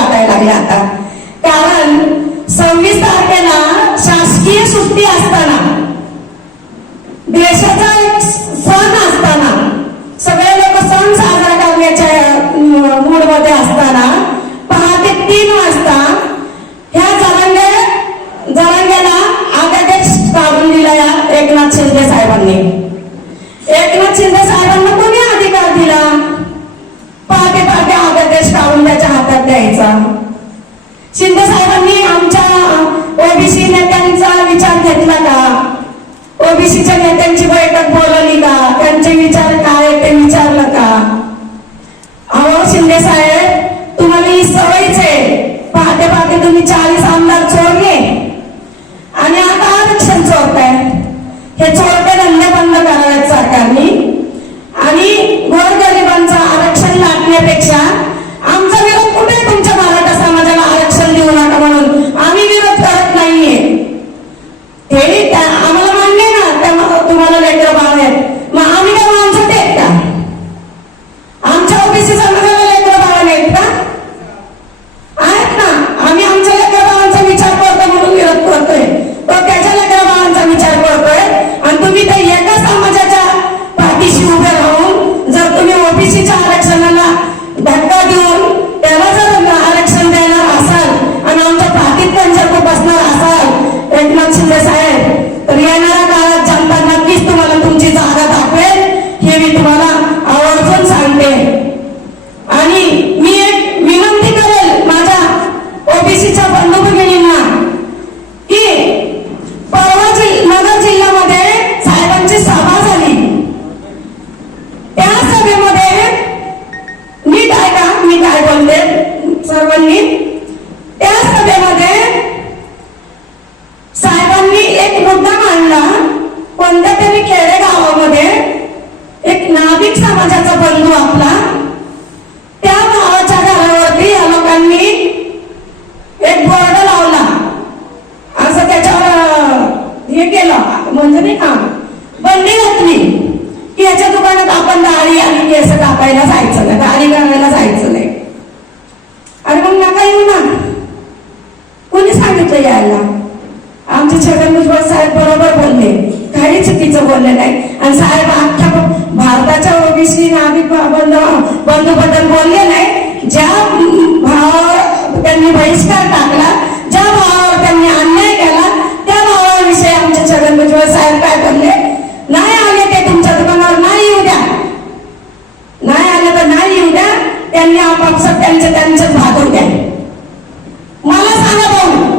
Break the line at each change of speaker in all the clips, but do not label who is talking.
वाटायला लागल्या आता. कारण सव्वीस तारखेला शासकीय सुट्टी असताना देशाचा एक सण असताना सगळे लोक सण साजरा करण्याच्या मूडमध्ये असताना पहाटे तीन वाजता ह्या जरंगे जरंगेला आदेश काढून दिला या एकनाथ शिंदे साहेबांनी. एकनाथ शिंदे साहेबांना द्यायचा. शिंदे साहेबांनी आमच्या ओबीसी नेत्यांचा विचार घेतला का? ओबीसीच्या नेत्यांची बैठक बोलवली का? त्यांचे विचार काय ते विचारलं बंडदेवी केळे गावामध्ये एक नाविक समाजाचा बंधू आपला त्या गावाच्या घरावरती या लोकांनी एक बोर्ड लावला. असं त्याच्यावर हे केलं. म्हणजे नाही का बंदी घातली. की याच्या दुकानात आपण दाढी आणि केस कापायला जायचं. ना दाढी बहिष्कार टाकला. ज्या भावावर त्यांनी अन्याय केला त्या भावाविषयी आमचे छगन भुजबळ साहेब काय बोलले? नाही आले ते तुमच्या दुकानावर नाही येऊ द्या. नाही आले तर नाही येऊ द्या. त्यांनी आपापसात त्यांचे त्यांचे भागून द्या मला सांगा भाऊ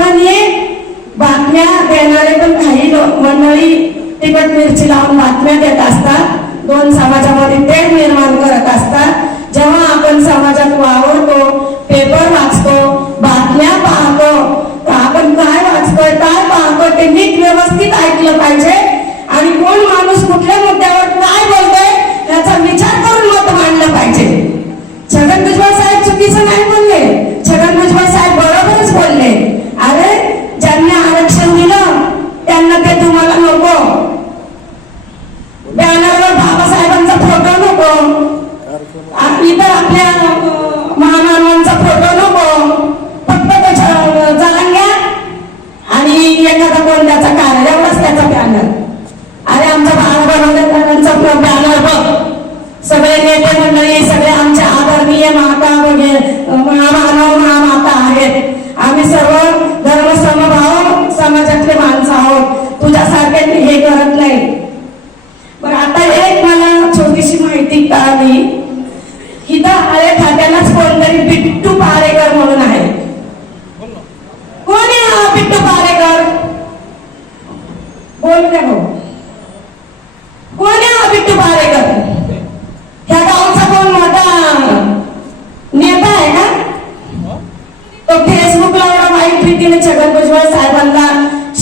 पण हे बातम्या देणारे पण काही मंडळी तिखट मिरची लावून बातम्या देत असतात. दोन समाजामध्ये ते निर्माण करत असतात. जेव्हा आपण समाजात वावरतो पेपर वाचतो बातम्या पाहतो आपण काय वाचतोय काय पाहतोय ते नीट व्यवस्थित ऐकलं पाहिजे. आणि कोण माणूस कुठल्या मुद्द्यावर काय बोलतोय याचा विचार करून मत मांडलं पाहिजे. छगन भुजबळ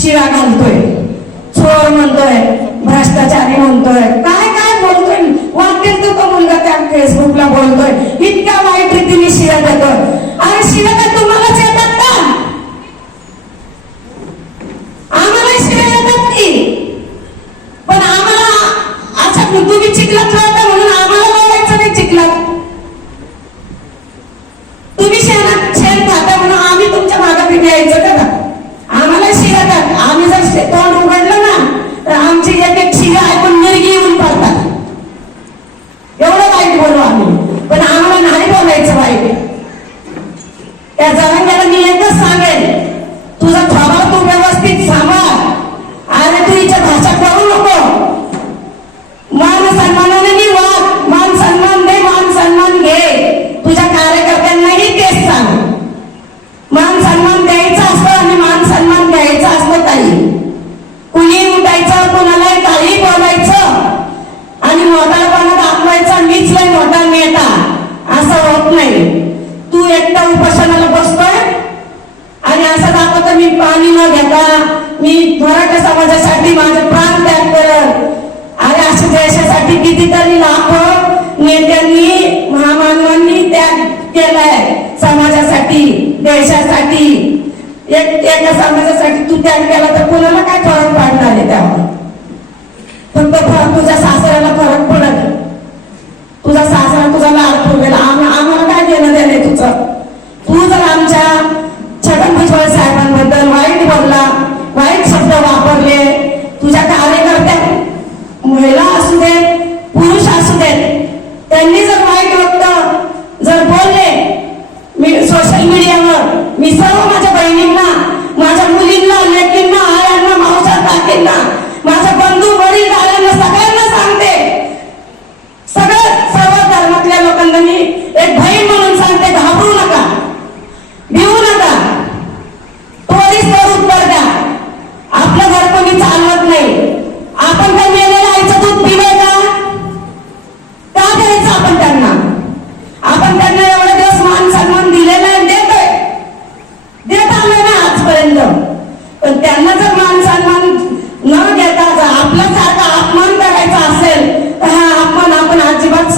शिवा म्हणतोय. चोर म्हणतोय भ्रष्टाचारी म्हणतोय. काय काय बोलतोय? वाटेल तो मुलगा त्या फेसबुकला बोलतोय इतका मी पाणी न घेता मी मराठा समाजासाठी माझे प्राण त्याग करत अरे अशा देशासाठी कितीतरी लाखो नेत्यांनी महामानवांनी त्याग केलाय समाजासाठी देशासाठी. एक एका समाजासाठी तू त्याग केला तर कुणाला काय फरक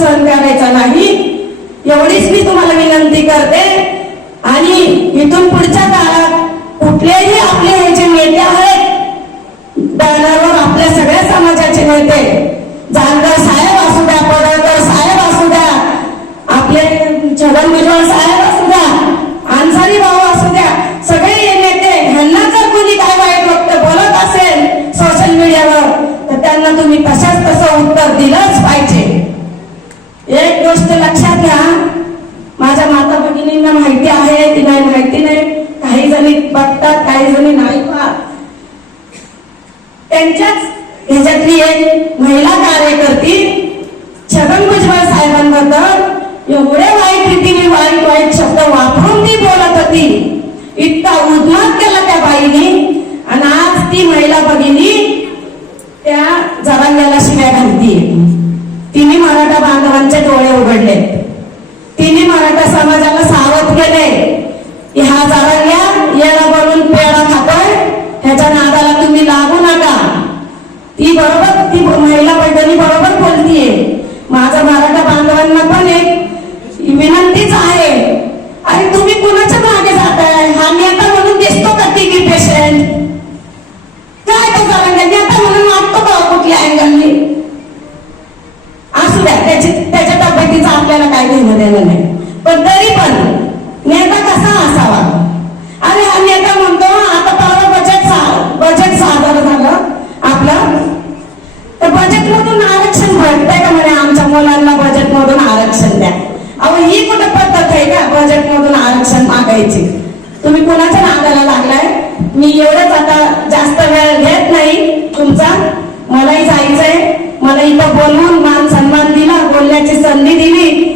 सहन करायचा नाही एवढीच मी तुम्हाला विनंती करते. आणि इथून पुढच्या काळात कुठलेही आपले हे जे नेते आहेत बॅनरवर आपल्या सगळ्या समाजाचे नेते जानकर साहेब असू द्या त्यांच्याच ह्याच्यातली एक महिला कार्यकर्ती छगन भुजबळ साहेबांबद्दल एवढे वाईट रीतीने वाईट वाईट शब्द वापरून ती बोलत होती. इतका उद्मात केला त्या बाईने. आणि आज ती महिला भगिनी त्या जरांग्याला शिव्या घालती तिने मराठा बांधवांचे डोळे उघडले तिने मराठा समाजाला सावध केले हा जरांग्या येणं बोलून बोलून मान सन्मान दिला बोलण्याची संधी दिली.